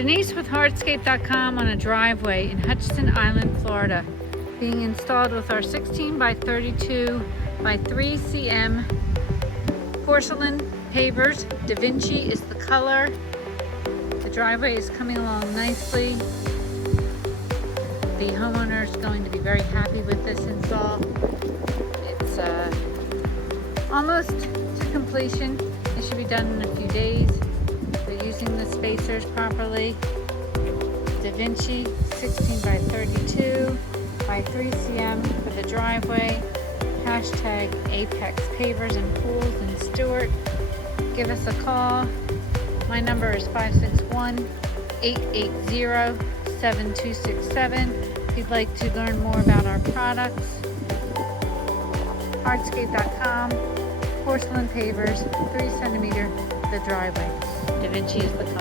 Denise with Hardscape.com on a driveway in Hutchinson Island, Florida, being installed with our 16 by 32 by 3 cm porcelain pavers. Da Vinci is the color. The driveway is coming along nicely. The homeowner is going to be very happy with this install. It's almost to completion. It should be done in a few days. They're using the spacers properly. Da Vinci 16 by 32 by 3 cm for the driveway. Hashtag Apex Pavers and Pools in Stewart. Give us a call. My number is 561-880-7267. If you'd like to learn more about our products, Hardscape.com, porcelain pavers, 3 cm the driveway. Da Vinci is the color.